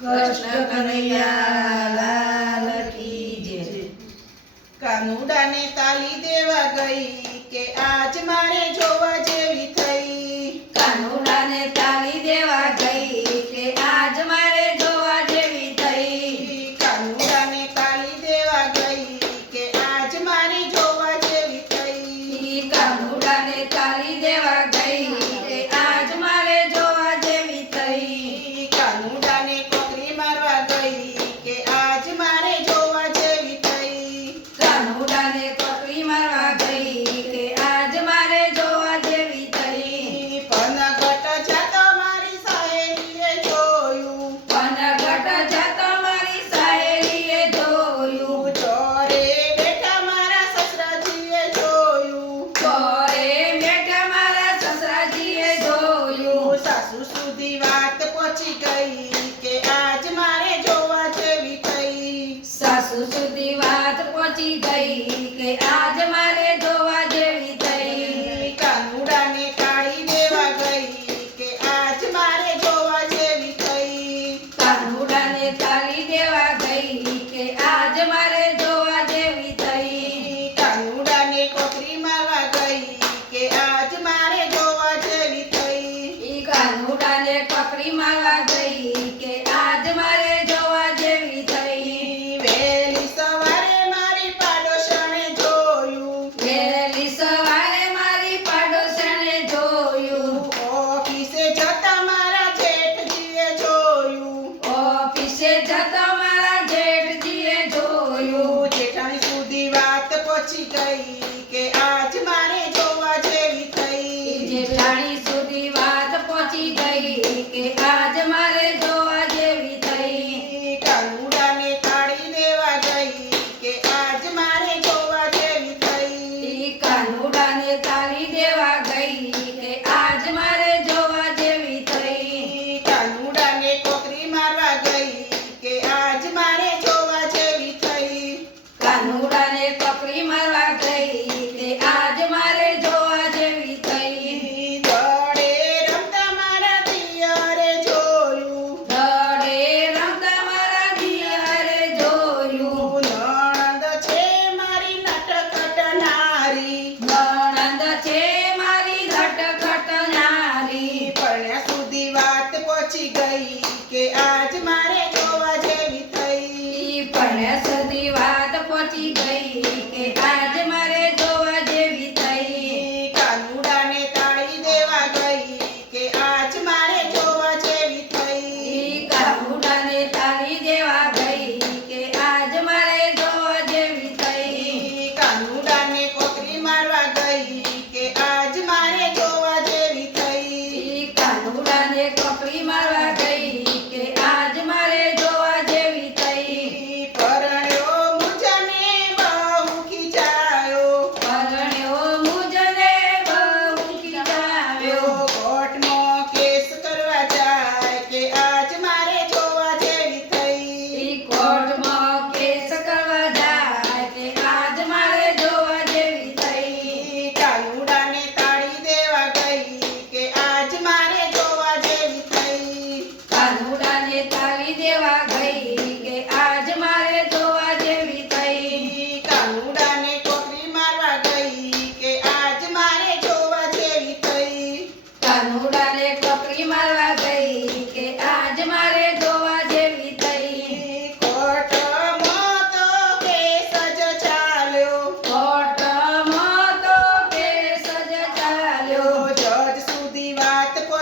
કૃષ્ણ કનૈયા લાલ કી જય. કાનુડાને તાલી દેવા ગઈ કે આજ મારે જોવા સુધી વાત પહોંચી ગઈ.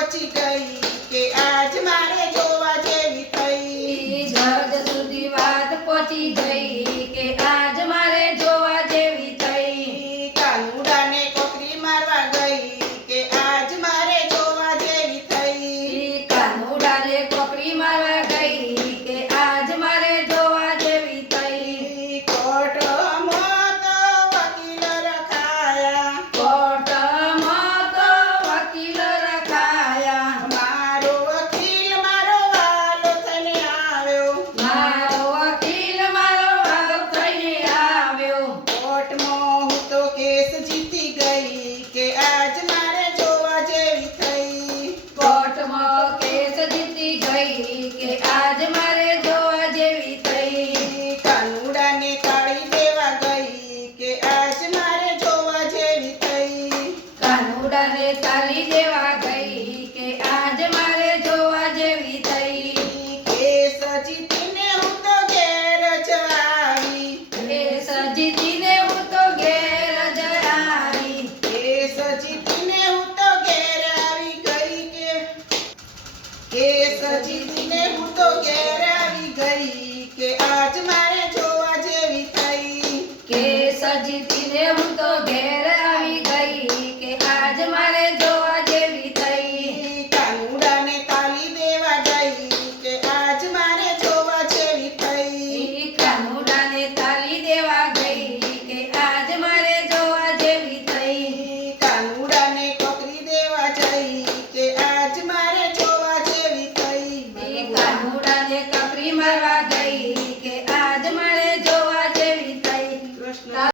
Naughty Day. તારે તારી જેવા